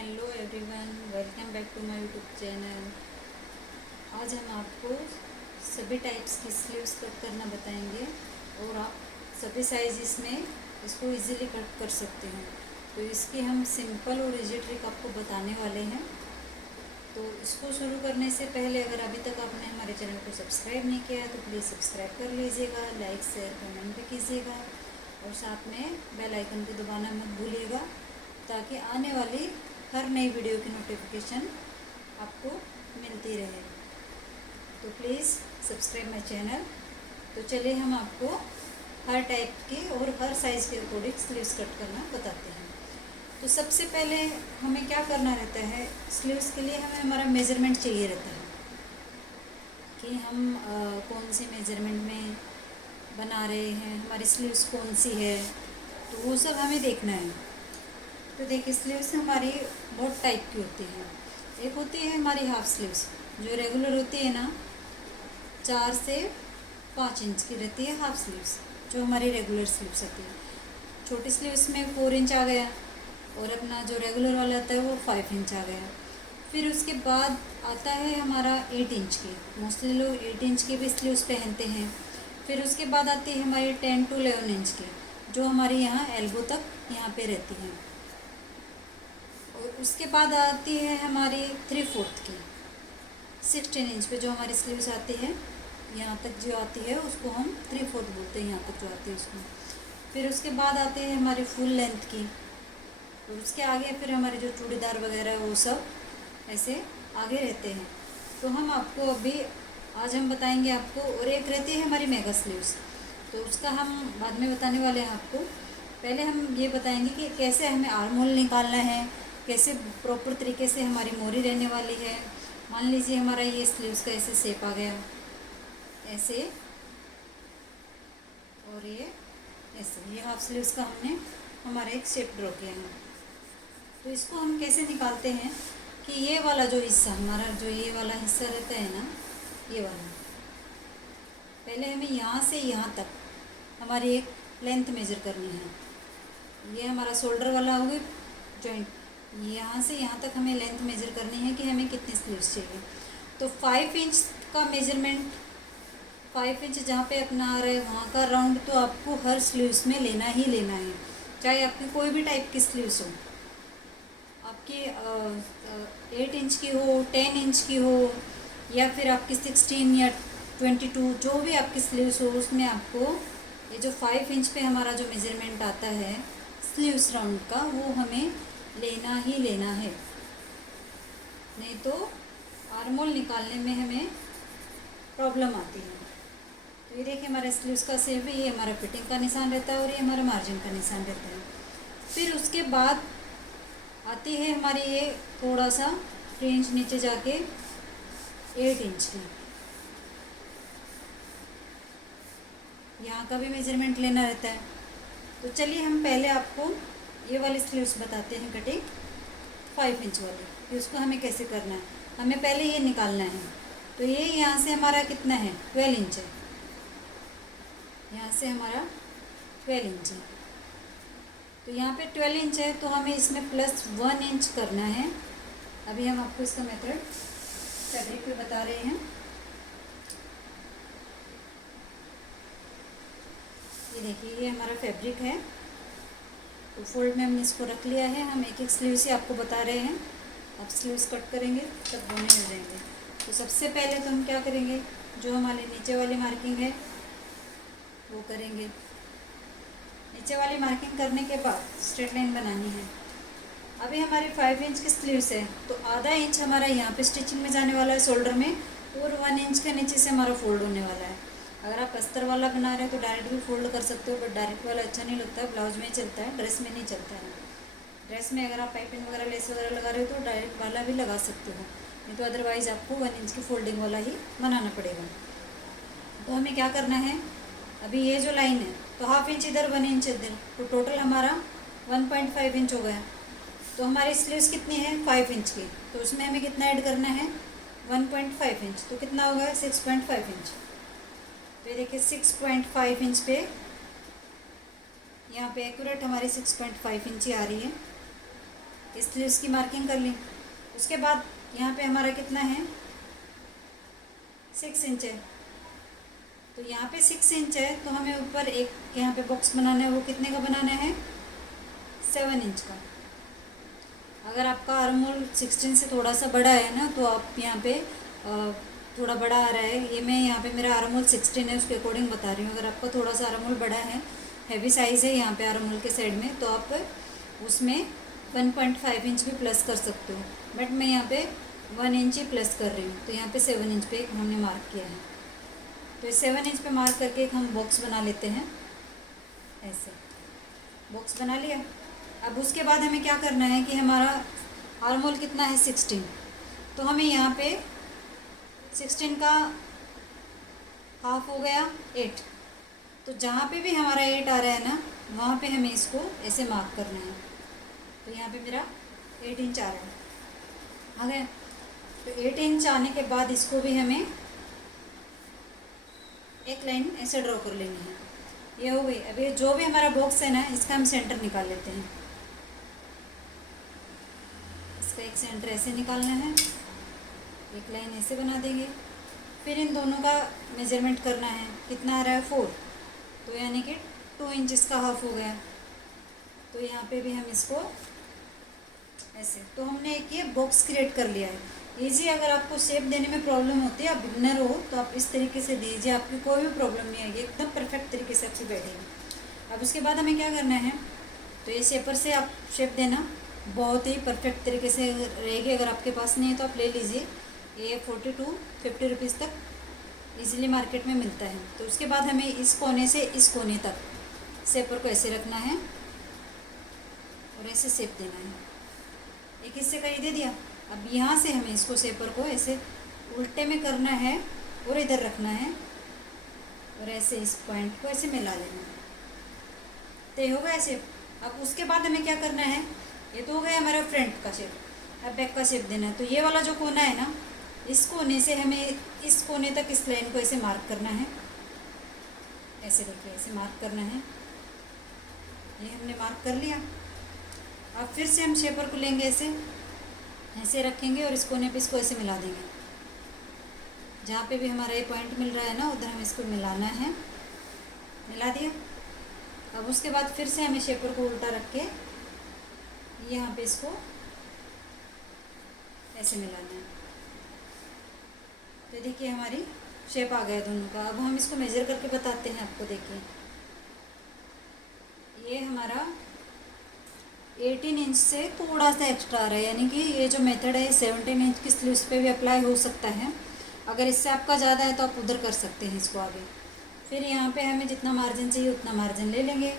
Hello everyone, welcome back to my YouTube channel. आज हम आपको सभी टाइप्स की स्लीव्स कट करना बताएंगे और आप सभी साइज़ में इसको इजीली कट कर सकते हैं। तो इसकी हम सिंपल और इजी ट्रिक आपको बताने वाले हैं। तो इसको शुरू करने से पहले अगर अभी तक आपने हमारे चैनल को सब्सक्राइब नहीं किया है तो प्लीज़ सब्सक्राइब कर लीजिएगा, लाइक शेयर कमेंट भी कीजिएगा और साथ में बेल आइकन को दबाना मत भूलिएगा ताकि आने वाली हर नई वीडियो की नोटिफिकेशन आपको मिलती रहे। तो प्लीज़ सब्सक्राइब माय चैनल। तो चलिए हम आपको हर टाइप की और हर साइज़ के अकॉर्डिंग स्लीव्स कट करना बताते हैं। तो सबसे पहले हमें क्या करना रहता है, स्लीव्स के लिए हमें हमारा मेज़रमेंट चाहिए रहता है कि हम कौन सी मेज़रमेंट में बना रहे हैं, हमारी स्लीव्स कौन सी है, तो वो सब हमें देखना है। तो देखिए, स्लीव्स हमारी बहुत टाइप की होती हैं। एक होती है हमारी हाफ स्लीव्स जो रेगुलर होती है ना, 4 से 5 इंच की रहती है हाफ स्लीव्स, जो हमारी रेगुलर स्लीव्स होती है। छोटी स्लीव्स में 4 इंच आ गया और अपना जो रेगुलर वाला आता है वो 5 इंच आ गया। फिर उसके बाद आता है हमारा 8 इंच की, मोस्टली लोग 8 इंच की भी स्लीव्स पहनते हैं। फिर उसके बाद आती है हमारी 10 to 11 इंच की, जो हमारी यहाँ एल्बो तक यहाँ पे रहती है। और उसके बाद आती है हमारी 3/4 की, 16 इंच पे जो हमारी स्लीव्स आती है, यहाँ तक जो आती है उसको हम 3/4 बोलते हैं, यहाँ तक जो आती है उसको। फिर उसके बाद आते हैं हमारी फुल लेंथ की, और उसके आगे फिर हमारे जो चूड़ीदार वगैरह वो सब ऐसे आगे रहते हैं। तो हम आपको अभी आज हम बताएंगे आपको। और एक रहती है हमारी मेगा स्लीव्स, तो उसका हम बाद में बताने वाले हैं आपको। पहले हम ये बताएंगे कि कैसे हमें आर्म होल निकालना है, कैसे प्रॉपर तरीके से हमारी मोरी रहने वाली है। मान लीजिए हमारा ये स्लीव्स का ऐसे शेप आ गया, ऐसे, और ये ऐसे, ये हाफ स्लीव्स का हमने हमारा एक शेप ड्रॉ किया है। तो इसको हम कैसे निकालते हैं कि ये वाला जो हिस्सा हमारा, जो ये वाला हिस्सा रहता है ना, ये वाला, पहले हमें यहाँ से यहाँ तक हमारी एक लेंथ मेजर करनी है। ये हमारा शोल्डर वाला हो गया जॉइंट, यहाँ से यहाँ तक हमें लेंथ मेजर करनी है कि हमें कितनी स्लीव्स चाहिए। तो 5 इंच का मेजरमेंट, 5 इंच जहाँ पे अपना आ रहा है वहाँ का राउंड तो आपको हर स्लीव्स में लेना ही लेना है, चाहे आपकी कोई भी टाइप की स्लीव्स हो, आपकी 8 इंच की हो, 10 इंच की हो, या फिर आपकी 16 या 22, जो भी आपकी स्लीव्स हो उसमें आपको ये जो 5 इंच पे हमारा जो मेजरमेंट आता है स्लीव्स राउंड का, वो हमें लेना ही लेना है, नहीं तो आर्म होल निकालने में हमें प्रॉब्लम आती है। तो ये देखिए हमारे स्लीव्स का शेप है, ये हमारा फिटिंग का निशान रहता है और ये हमारा मार्जिन का निशान रहता है। फिर उसके बाद आती है हमारी ये थोड़ा सा 3 इंच नीचे जाके 8 इंच की, यहाँ का भी मेजरमेंट लेना रहता है। तो चलिए हम पहले आपको ये वाली स्लीव्स बताते हैं कटिंग 5 इंच वाली, कि उसको हमें कैसे करना है। हमें पहले ये निकालना है। तो ये यहाँ से हमारा कितना है, 12 इंच है, यहाँ से हमारा 12 इंच है। तो यहाँ पे 12 इंच है, तो हमें इसमें +1 इंच करना है। अभी हम आपको इसका मेथड फैब्रिक पे बता रहे हैं। ये देखिए, ये हमारा फैब्रिक है। तो फोल्ड में हमने इसको रख लिया है। हम एक एक स्लीव से आपको बता रहे हैं, आप स्लीव्स कट करेंगे तब बोने हो जाएंगे। तो सबसे पहले तो हम क्या करेंगे, जो हमारी नीचे वाली मार्किंग है वो करेंगे। नीचे वाली मार्किंग करने के बाद स्ट्रेट लाइन बनानी है। अभी हमारी 5 इंच की स्लीव्स है, तो आधा इंच हमारा यहाँ पे स्टिचिंग में जाने वाला है शोल्डर में, और 1 इंच के नीचे से हमारा फोल्ड होने वाला है। अगर आप अस्तर वाला बना रहे हो तो डायरेक्ट भी फोल्ड कर सकते हो, बट डायरेक्ट वाला अच्छा नहीं लगता है, ब्लाउज में चलता है, ड्रेस में नहीं चलता है। ड्रेस में अगर आप पाइपिंग वगैरह, लेस वगैरह लगा रहे हो तो डायरेक्ट वाला भी लगा सकते हो, नहीं तो अदरवाइज़ आपको 1 इंच की फोल्डिंग वाला ही बनाना पड़ेगा। तो हमें क्या करना है, अभी ये जो लाइन है तो हाफ इंच इधर, 1 इंच इधर, तो टोटल हमारा 1.5 इंच हो गया। तो हमारी स्लीव्स कितनी है, 5 इंच की, तो उसमें हमें कितना ऐड करना है, 1.5 इंच, तो कितना होगा 6.5 इंच। तो ये देखिए 6.5 इंच पे, यहाँ पे एक्यूरेट हमारी 6.5 इंच ही आ रही है। इस स्लीव्स की मार्किंग कर ली। उसके बाद यहाँ पे हमारा कितना है, 6 इंच है। तो यहाँ पे 6 इंच है, तो हमें ऊपर एक यहाँ पे बॉक्स बनाना है। वो कितने का बनाना है, 7 इंच का। अगर आपका आर्म होल 16 से थोड़ा सा बड़ा है ना, तो आप यहाँ पे थोड़ा बड़ा आ रहा है। ये मैं यहाँ पे मेरा आर्म होल 16 है, उसके अकॉर्डिंग बता रही हूँ। अगर आपका थोड़ा सा आर्म होल बड़ा है, हैवी साइज़ है यहाँ पे आर्म होल के साइड में, तो आप उसमें 1.5 इंच भी प्लस कर सकते हो। बट मैं यहाँ पे 1 इंच ही प्लस कर रही हूँ। तो यहाँ पे 7 इंच पे हमने मार्क किया है। तो इस 7 इंच पे मार्क करके एक हम बॉक्स बना लेते हैं। ऐसे बॉक्स बना लिया। अब उसके बाद हमें क्या करना है कि हमारा आर्म होल कितना है, 16। तो हमें यहाँ पे 16 का हाफ हो गया 8। तो जहाँ पे भी हमारा 8 आ रहा है ना, वहाँ पे हमें इसको ऐसे मार्क करना है। तो यहाँ पे मेरा 8 इंच आ रहा है, आ गया। तो 8 इंच आने के बाद इसको भी हमें एक लाइन ऐसे ड्रॉ कर लेनी है। ये हो गई। अब ये जो भी हमारा बॉक्स है ना, इसका हम सेंटर निकाल लेते हैं। इसका एक सेंटर ऐसे निकालना है, एक लाइन ऐसे बना देंगे। फिर इन दोनों का मेजरमेंट करना है। कितना आ रहा है, 4। तो यानी कि 2 इंच इसका हाफ हो गया। तो यहाँ पे भी हम इसको ऐसे, तो हमने एक ये बॉक्स क्रिएट कर लिया है। ईजी। अगर आपको शेप देने में प्रॉब्लम होती है, आप बिगनर हो, तो आप इस तरीके से दीजिए, आपकी कोई भी प्रॉब्लम नहीं आएगी, एकदम परफेक्ट तरीके से आपकी बैठेगी। अब उसके बाद हमें क्या करना है, तो ये शेपर से आप शेप देना बहुत ही परफेक्ट तरीके से रहेगी। अगर आपके पास नहीं है तो आप ले लीजिए। ये 40 to 50 रुपीज़ तक इजीली मार्केट में मिलता है। तो उसके बाद हमें इस कोने से इस कोने तक शेपर को ऐसे रखना है और ऐसे शेप देना है। एक हिस्से का ये दे दिया। अब यहाँ से हमें इसको शेपर को ऐसे उल्टे में करना है और इधर रखना है और ऐसे इस पॉइंट को ऐसे मिला लेना है। तो ये हो गया शेप। अब उसके बाद हमें क्या करना है, ये तो हो गया हमारा फ्रंट का शेप। अब बैक का शेप देना है। तो ये वाला जो कोना है ना, इस कोने से हमें इस कोने तक इस लाइन को ऐसे मार्क करना है। ऐसे देखिए, ऐसे मार्क करना है। ये हमने मार्क कर लिया। अब फिर से हम शेपर को लेंगे, ऐसे ऐसे रखेंगे और इस कोने पे इसको ऐसे मिला देंगे। जहाँ पे भी हमारा ये पॉइंट मिल रहा है ना, उधर हमें इसको मिलाना है। मिला दिया। अब उसके बाद फिर से हमें शेपर को उल्टा रख के यहाँ पे इसको ऐसे मिलाना है। तो देखिए हमारी शेप आ गया दोनों का। अब हम इसको मेज़र करके बताते हैं आपको। देखिए ये हमारा 18 इंच से थोड़ा सा एक्स्ट्रा आ रहा है, यानी कि ये जो मेथड है 17 इंच की स्लीव्स पे भी अप्लाई हो सकता है। अगर इससे आपका ज़्यादा है तो आप उधर कर सकते हैं इसको आगे। फिर यहाँ पे हमें जितना मार्जिन चाहिए उतना मार्जिन ले लेंगे।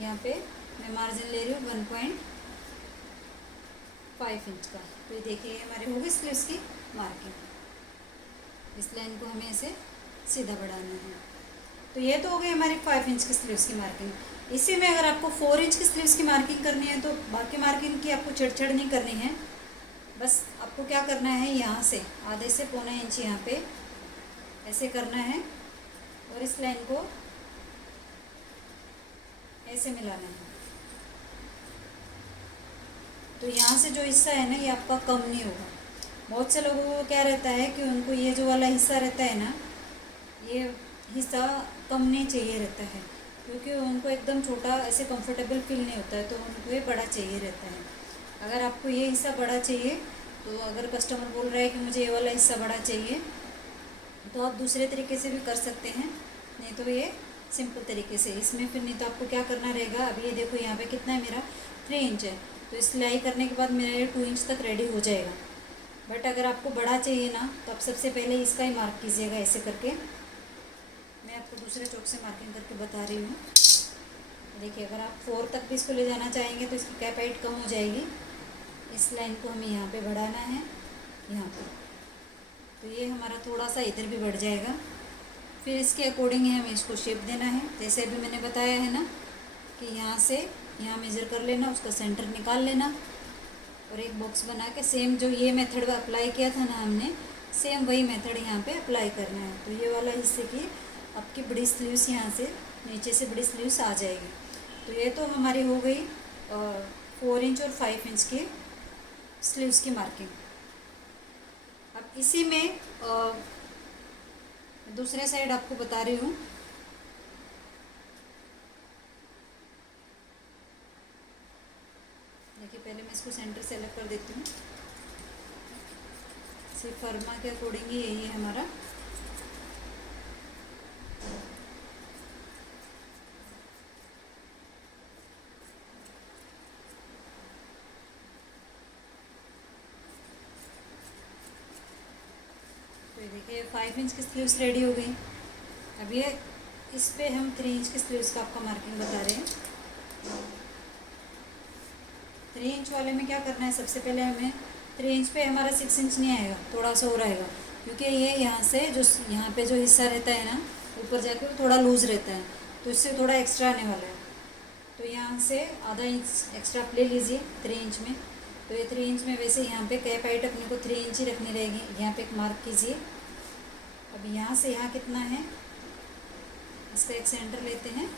यहाँ पे मैं मार्जिन ले रही हूँ 1.5 इंच का। तो ये देखिए हमारे हो गई स्लीव्स की मार्किंग। इस लाइन को हमें ऐसे सीधा बढ़ाना है। तो ये तो हो गई हमारी 5 इंच की स्लीव्स की मार्किंग। इसी में अगर आपको 4 इंच की स्लीव्स की मार्किंग करनी है तो बाकी मार्किंग की आपको छेड़छाड़ नहीं करनी है। बस आपको क्या करना है, यहाँ से आधे से पौने इंच यहाँ पे ऐसे करना है और इस लाइन को ऐसे मिलाना है। तो यहाँ से जो हिस्सा है ना, ये आपका कम नहीं होगा। बहुत से लोगों को क्या रहता है कि उनको ये जो वाला हिस्सा रहता है ना, ये हिस्सा कम नहीं चाहिए रहता है, क्योंकि उनको एकदम छोटा ऐसे कंफर्टेबल फील नहीं होता है, तो उनको ये बड़ा चाहिए रहता है। अगर आपको ये हिस्सा बड़ा चाहिए, तो अगर कस्टमर बोल रहा है कि मुझे ये वाला हिस्सा बड़ा चाहिए, तो आप दूसरे तरीके से भी कर सकते हैं, नहीं तो ये सिंपल तरीके से इसमें फिर नहीं तो आपको क्या करना रहेगा। अब ये देखो यहाँ पे कितना है मेरा 3 इंच है, तो इस सिलाई करने के बाद मेरा ये 2 इंच तक रेडी हो जाएगा। बट अगर आपको बड़ा चाहिए ना, तो आप सबसे पहले इसका ही मार्क कीजिएगा ऐसे करके। मैं आपको दूसरे चौक से मार्किंग करके बता रही हूँ। देखिए अगर आप 4 तक भी इसको ले जाना चाहेंगे तो इसकी कैप हाइट कम हो जाएगी। इस लाइन को हमें यहाँ पे बढ़ाना है, यहाँ पे। तो ये हमारा थोड़ा सा इधर भी बढ़ जाएगा। फिर इसके अकॉर्डिंग ही हमें इसको शेप देना है। जैसे अभी मैंने बताया है ना कि यहाँ से यहाँ मेज़र कर लेना, उसका सेंटर निकाल लेना और एक बॉक्स बना के सेम जो ये मेथड अप्लाई किया था ना हमने, सेम वही मेथड यहाँ पे अप्लाई करना है। तो ये वाला हिस्से की आपकी बड़ी स्लीव्स यहाँ से नीचे से बड़ी स्लीव्स आ जाएगी। तो ये तो हमारी हो गई 4 इंच और 5 इंच की स्लीव्स की मार्किंग। अब इसी में दूसरे साइड आपको बता रही हूँ। देखिए पहले मैं इसको सेंटर से अलग कर देती हूँ। सिर्फ फर्मा के अकॉर्डिंग ही यही है हमारा। तो ये देखिए 5 इंच की स्लीव्स रेडी हो गई। अब ये इस पे हम 3 इंच की स्लीव्स का आपका मार्किंग बता रहे हैं। 3 इंच वाले में क्या करना है, सबसे पहले हमें 3 इंच पे हमारा 6 इंच नहीं आएगा, थोड़ा सा और आएगा, क्योंकि ये यहाँ से जो यहाँ पे जो हिस्सा रहता है ना ऊपर जाके वो थोड़ा लूज़ रहता है, तो इससे थोड़ा एक्स्ट्रा आने वाला है। तो यहाँ से आधा इंच एक्स्ट्रा आप ले लीजिए 3 इंच में। तो ये 3 इंच में वैसे यहाँ पे कैप हाइट अपने को 3 इंच ही रखनी रहेगी। यहाँ पे एक मार्क कीजिए। अब यहाँ से यहाँ कितना है, इसका एक सेंटर लेते हैं।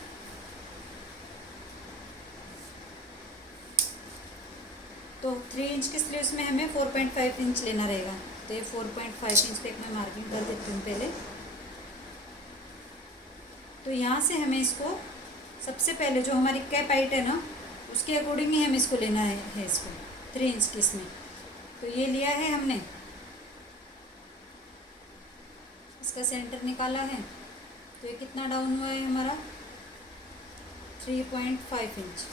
तो 3 इंच की स्लीव्स में हमें 4.5 इंच लेना रहेगा। तो ये 4.5 इंच पे एक मैं मार्किंग कर देती हूँ पहले। तो यहाँ से हमें इसको सबसे पहले जो हमारी कैप हाइट है ना उसके अकॉर्डिंग ही हमें इसको लेना है इसको 3 इंच की इसमें। तो ये लिया है हमने, इसका सेंटर निकाला है। तो ये कितना डाउन हुआ है हमारा 3.5 इंच।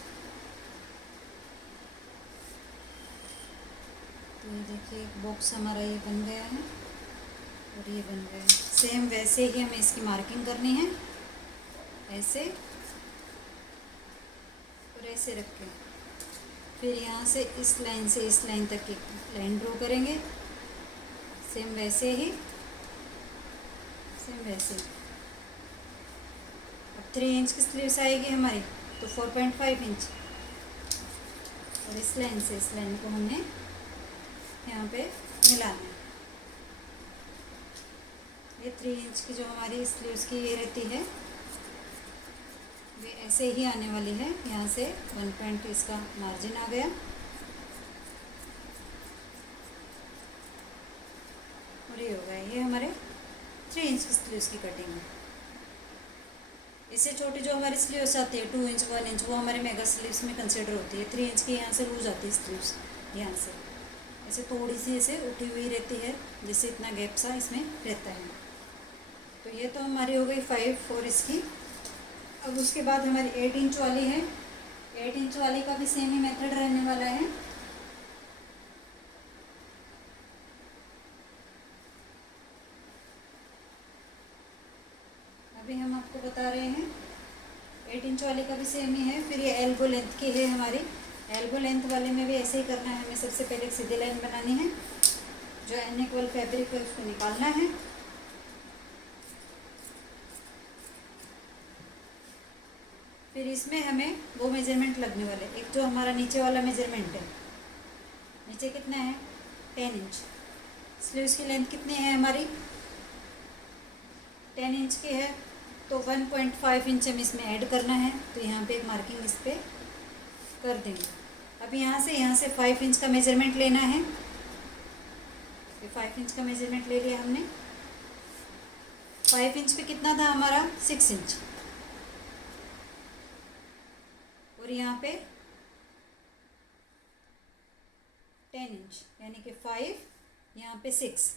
तो ये देखिए बॉक्स हमारा ये बन गया है और ये बन गया है। सेम वैसे ही हमें इसकी मार्किंग करनी है, ऐसे और ऐसे रख के फिर यहाँ से इस लाइन से इस लाइन तक की लाइन ड्रॉ करेंगे। सेम वैसे ही, सेम वैसे ही। अब 3 इंच की स्लीव्स आएगी हमारी, तो 4.5 इंच और इस लाइन से इस लाइन को हमने यहाँ पे मिलाना है। ये 3 इंच की जो हमारी स्लीव्स की ये रहती है वे ऐसे ही आने वाली है। यहाँ से 1 इसका मार्जिन आ गया और ये हो गया। ये हमारे 3 इंच की स्लीव्स की कटिंग है। इससे छोटी जो हमारी स्लीव्स आती है 2 इंच 1 इंच, वो हमारे मेगा स्लीव्स में कंसिडर होती है। 3 इंच की यहाँ से लूज आती है स्लीव्स, यहाँ से ऐसे थोड़ी सी ऐसे उठी हुई रहती है, जिससे इतना गैप सा इसमें रहता है। तो ये तो हमारी हो गई 5 और इसकी। अब उसके बाद हमारी 8 इंच वाली है। 8 इंच वाली का भी सेम ही मेथड रहने वाला है। अभी हम आपको बता रहे हैं 8 इंच वाले का भी सेम ही है। फिर ये एल्बो लेंथ की है हमारी। एल्बो लेंथ वाले में भी ऐसे ही करना है। हमें सबसे पहले एक सीधी लाइन बनानी है, जो अनइक्वल फैब्रिक है उसको निकालना है। फिर इसमें हमें वो मेजरमेंट लगने वाले, एक जो हमारा नीचे वाला मेजरमेंट है, नीचे कितना है 10 इंच। स्लीव्स की लेंथ कितनी है हमारी 10 इंच की है, तो 1.5 इंच हमें इसमें ऐड करना है। तो यहाँ पे एक मार्किंग इस पर कर देंगे। अब यहाँ से 5 इंच का मेजरमेंट लेना है। 5 इंच का मेजरमेंट ले लिया हमने। 5 इंच पे कितना था हमारा 6 इंच, और यहाँ पे 10 इंच, यानी कि 5, यहाँ पे 6।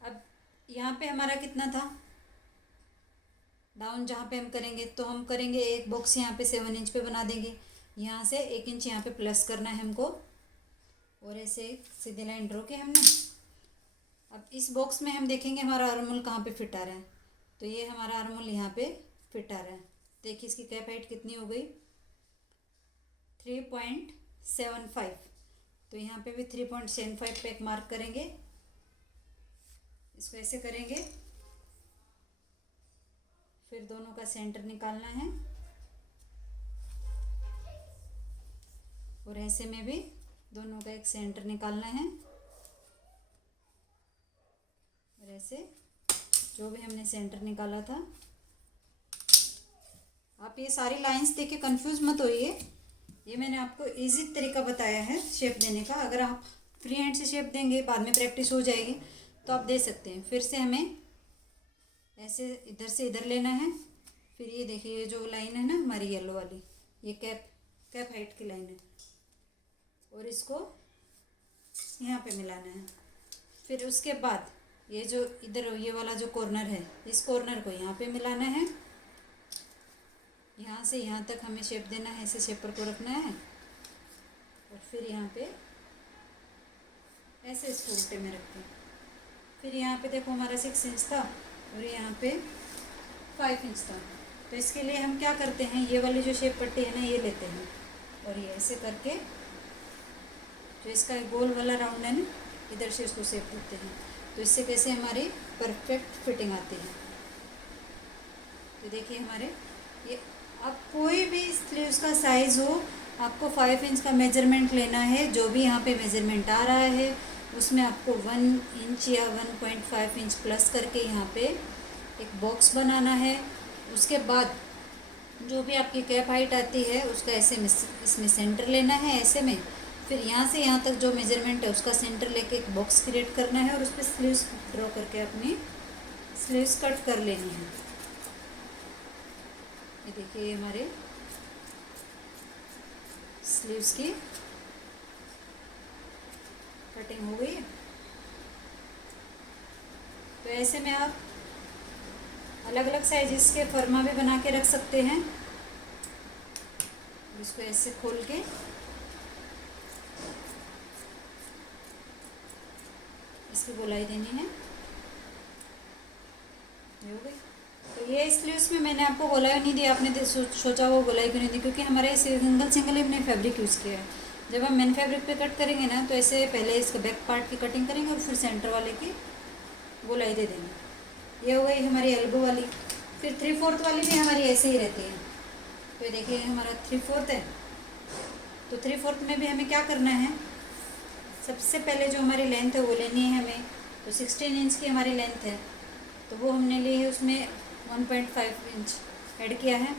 अब यहाँ पे हमारा कितना था डाउन, जहाँ पे हम करेंगे तो हम करेंगे एक बॉक्स यहाँ पे 7 इंच पे बना देंगे। यहाँ से 1 इंच यहाँ पे प्लस करना है हमको, और ऐसे सीधी लाइन ड्रॉ की हमने। अब इस बॉक्स में हम देखेंगे हमारा आर्महोल कहाँ पे फिट आ रहा है। तो ये हमारा आर्महोल यहाँ पे फिट आ रहा है। देखिए इसकी कैप हाइट कितनी हो गई 3.75। तो यहाँ पे भी 3.75 पे एक मार्क करेंगे। इसको ऐसे करेंगे, फिर दोनों का सेंटर निकालना है, और ऐसे में भी दोनों का एक सेंटर निकालना है, और ऐसे जो भी हमने सेंटर निकाला था। आप ये सारी लाइंस देख के कंफ्यूज मत होइए, ये मैंने आपको इजी तरीका बताया है शेप देने का। अगर आप फ्री हैंड से शेप देंगे, बाद में प्रैक्टिस हो जाएगी तो आप दे सकते हैं। फिर से हमें ऐसे इधर से इधर लेना है। फिर ये देखिए, ये जो लाइन है ना हमारी येलो वाली, ये कैप हाइट की लाइन है, और इसको यहाँ पे मिलाना है। फिर उसके बाद ये जो इधर ये वाला जो कॉर्नर है, इस कॉर्नर को यहाँ पे मिलाना है। यहाँ से यहाँ तक हमें शेप देना है, ऐसे शेपर को रखना है, और फिर यहाँ पे ऐसे इसको उल्टे में रखते हैं। फिर यहाँ पे देखो हमारा 6 इंच था और यहाँ पे 5 इंच था। तो इसके लिए हम क्या करते हैं, ये वाली जो शेप पट्टी है ना, ये लेते हैं और ये ऐसे करके जो इसका गोल वाला राउंड है ना, इधर से इसको शेप देते हैं। तो इससे कैसे हमारी परफेक्ट फिटिंग आती है। तो देखिए हमारे ये, आप कोई भी स्लीव्स का साइज़ हो, आपको 5 इंच का मेजरमेंट लेना है। जो भी यहाँ पे मेजरमेंट आ रहा है उसमें आपको 1 इंच या 1.5 इंच प्लस करके यहाँ पे एक बॉक्स बनाना है। उसके बाद जो भी आपकी कैप हाइट आती है उसका ऐसे इसमें सेंटर लेना है ऐसे में। फिर यहाँ से यहाँ तक जो मेजरमेंट है उसका सेंटर लेके एक बॉक्स क्रिएट करना है और उस पर स्लीव्स ड्रॉ करके अपनी स्लीव्स कट कर लेनी है। ये देखिए हमारे स्लीव्स की कटिंग हो गई है। तो ऐसे में आप अलग अलग साइजेस के फर्मा भी बना के रख सकते हैं। इसको ऐसे खोल के इसकी गोलाई देनी है। ये हो गई। तो ये स्लीव्स में मैंने आपको गोलाई नहीं दी, आपने सोचा वो गोलाई क्यों नहीं दी, क्योंकि हमारे सिंगल ही हमने फैब्रिक यूज़ किया है। जब हम मेन फैब्रिक पे कट करेंगे ना, तो ऐसे पहले इसका बैक पार्ट की कटिंग करेंगे और फिर सेंटर वाले की गोलाई दे देंगे। ये हो गई हमारी एल्बो वाली। फिर 3/4 वाली भी हमारी ऐसे ही रहती है। तो देखिए हमारा 3/4 है। तो 3/4 में भी हमें क्या करना है, सबसे पहले जो हमारी लेंथ है वो लेनी है हमें। तो 16 इंच की हमारी लेंथ है, तो वो हमने ली है, उसमें 1.5 इंच ऐड किया है।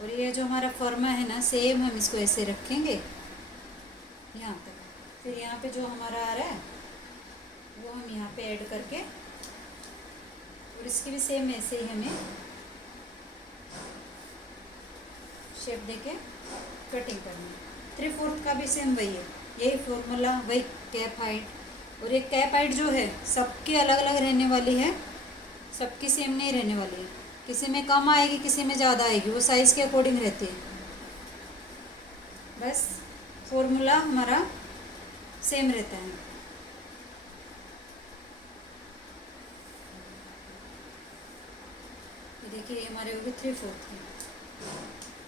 और ये जो हमारा फॉर्मा है ना, सेम हम इसको ऐसे रखेंगे यहाँ तक। फिर यहाँ पे जो हमारा आ रहा है वो हम यहाँ पे ऐड करके, और इसकी भी सेम ऐसे ही हमें शेप देके कटिंग करनी है। 3/4 का भी सेम वही है, यही फॉर्मूला, वही कैप हाइट। और ये कैप हाइट जो है सबकी अलग अलग रहने वाली है, सबकी सेम नहीं रहने वाली है। किसी में कम आएगी, किसी में ज़्यादा आएगी, वो साइज़ के अकॉर्डिंग रहती है। बस फॉर्मूला हमारा सेम रहता है। देखिए ये हमारे हो गए 3/4 है,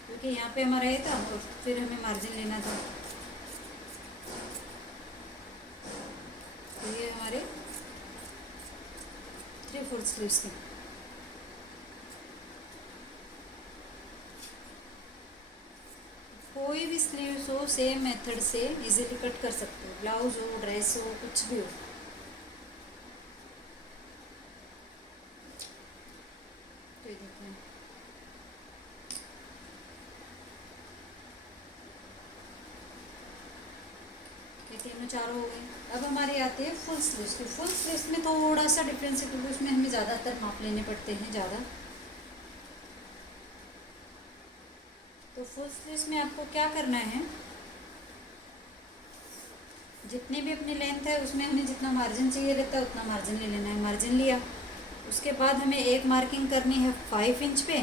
क्योंकि यहाँ पे हमारा ये था और फिर हमें मार्जिन लेना था। तो ये हमारे 3/4 स्लीव्स के। कोई भी स्लीव्स हो, सेम मेथड से इजीली कट कर सकते हो। ब्लाउज हो, ड्रेस हो, कुछ भी हो। तो देखिए ये तीनों चारों हो गए। अब हमारी आती है फुल स्लीव्स की। फुल स्लीव्स में थोड़ा सा डिफरेंस है, क्योंकि उसमें हमें ज़्यादातर माप लेने पड़ते हैं ज़्यादा। तो फुल स्लीव्स में आपको क्या करना है, जितनी भी अपनी लेंथ है उसमें हमें जितना मार्जिन चाहिए रहता है उतना मार्जिन ले लेना है। मार्जिन लिया, उसके बाद हमें एक मार्किंग करनी है 5 इंच पे,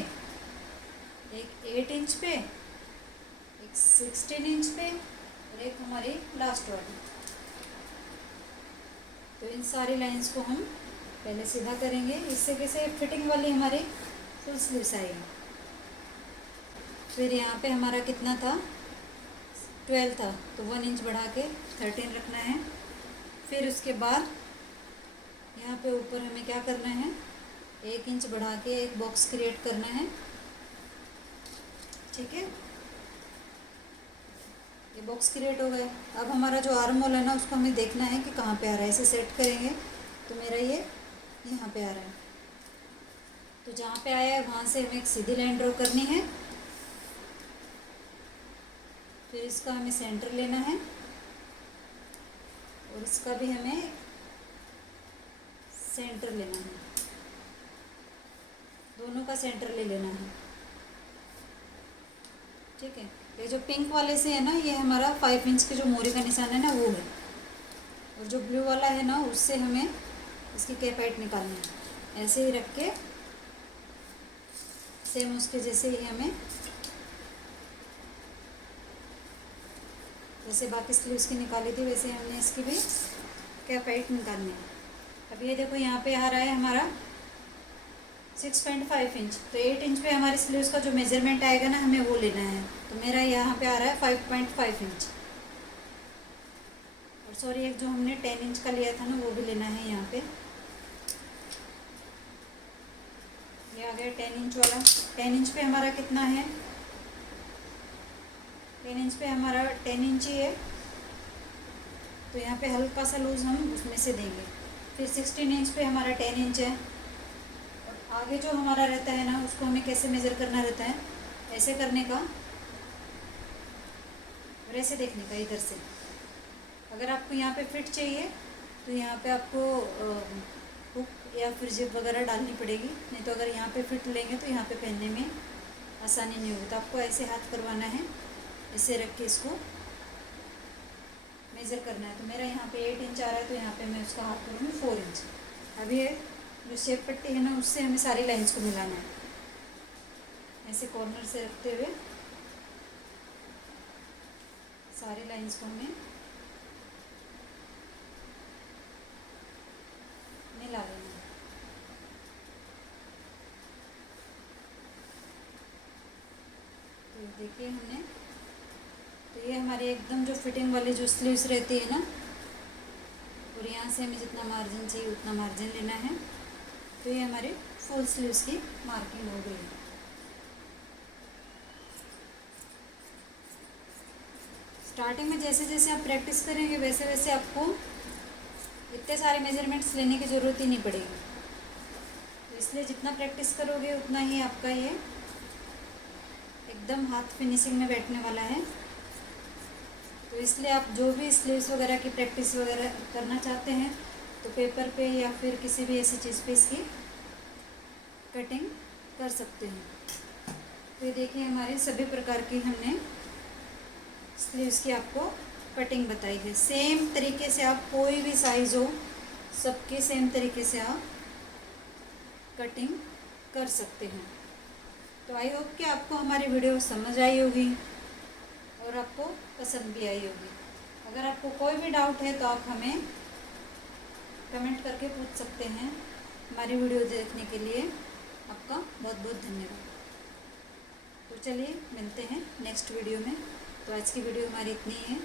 एक 8 इंच पे, एक 16 इंच पे, और एक हमारी लास्ट वाली। तो इन सारी लाइंस को हम पहले सीधा करेंगे। इससे कैसे फिटिंग वाली हमारी फुल स्लीव्स आएगी। फिर यहाँ पे हमारा कितना था, 12 था, तो 1 इंच बढ़ा के 13 रखना है। फिर उसके बाद यहाँ पे ऊपर हमें क्या करना है, 1 इंच बढ़ा के एक बॉक्स क्रिएट करना है। ठीक है, ये बॉक्स क्रिएट हो गया। अब हमारा जो आर्म होल है ना, उसको हमें देखना है कि कहाँ पे आ रहा है। ऐसे सेट करेंगे तो मेरा ये यहाँ पे आ रहा है। तो जहाँ पे आया है वहाँ से हमें एक सीधी लाइन ड्रॉ करनी है। फिर इसका हमें सेंटर लेना है और इसका भी हमें सेंटर लेना है, दोनों का सेंटर ले लेना है। ठीक है, ये जो पिंक वाले से है ना, ये हमारा 5 इंच के जो मोरी का निशान है ना वो है, और जो ब्लू वाला है ना उससे हमें इसकी कैप हाइट निकालनी है। ऐसे ही रख के सेम उसके जैसे ही हमें, जैसे बाकी स्लीव्स की निकाली थी वैसे हमने इसकी भी कैप हाइट निकालनी है। अब ये देखो यहाँ पे आ रहा है हमारा 6.5 इंच, तो 8 इंच पे हमारे स्लीव्स का जो मेजरमेंट आएगा ना हमें वो लेना है। तो मेरा यहाँ पे आ रहा है 5.5 इंच, और सॉरी एक जो हमने 10 इंच का लिया था ना वो भी लेना है यहाँ पे। ये आ गया 10 इंच वाला। 10 इंच पे हमारा कितना है, 10 इंच पे हमारा 10 इंच ही है, तो यहाँ पे हल्का सा लूज हम उसमें से देंगे। फिर 16 इंच पे हमारा 10 इंच है, और आगे जो हमारा रहता है ना उसको हमें कैसे मेज़र करना रहता है, ऐसे करने का और ऐसे देखने का इधर से। अगर आपको यहाँ पे फिट चाहिए तो यहाँ पे आपको हुक या फिर जिप वगैरह डालनी पड़ेगी, नहीं तो अगर यहाँ पे फिट लेंगे तो यहाँ पे पहनने में आसानी नहीं होगी। तो आपको ऐसे हाथ करवाना है, ऐसे रख के इसको मेज़र करना है। तो मेरा यहाँ पे 8 इंच आ रहा है, तो यहाँ पे मैं उसका हाथ करूँगी 4 इंच। अब ये जो शेप पट्टी है ना उससे हमें सारी लाइंस को मिलाना है, ऐसे कॉर्नर से रखते हुए सारी लाइंस को हमें मिला लेना है। तो देखिए हमने, तो ये हमारी एकदम जो फिटिंग वाली जो स्लीव्स रहती है ना, और यहाँ से हमें जितना मार्जिन चाहिए उतना मार्जिन लेना है। तो ये हमारे फुल स्लीव्स की मार्किंग हो गई है। स्टार्टिंग में जैसे जैसे आप प्रैक्टिस करेंगे वैसे वैसे आपको इतने सारे मेजरमेंट्स लेने की ज़रूरत ही नहीं पड़ेगी। तो इसलिए जितना प्रैक्टिस करोगे उतना ही आपका ये एकदम हाथ फिनिशिंग में बैठने वाला है। तो इसलिए आप जो भी स्लीव्स वगैरह की प्रैक्टिस वगैरह करना चाहते हैं तो पेपर पे या फिर किसी भी ऐसी चीज़ पे इसकी कटिंग कर सकते हैं। तो ये देखिए हमारे सभी प्रकार की हमने स्लीव्स की आपको कटिंग बताई है। सेम तरीके से आप कोई भी साइज़ हो सबकी सेम तरीके से आप कटिंग कर सकते हैं। तो आई होप कि आपको हमारी वीडियो समझ आई होगी और आपको पसंद भी आई होगी। अगर आपको कोई भी डाउट है तो आप हमें कमेंट करके पूछ सकते हैं। हमारी वीडियो देखने के लिए आपका बहुत बहुत धन्यवाद। तो चलिए मिलते हैं नेक्स्ट वीडियो में। तो आज की वीडियो हमारी इतनी ही है।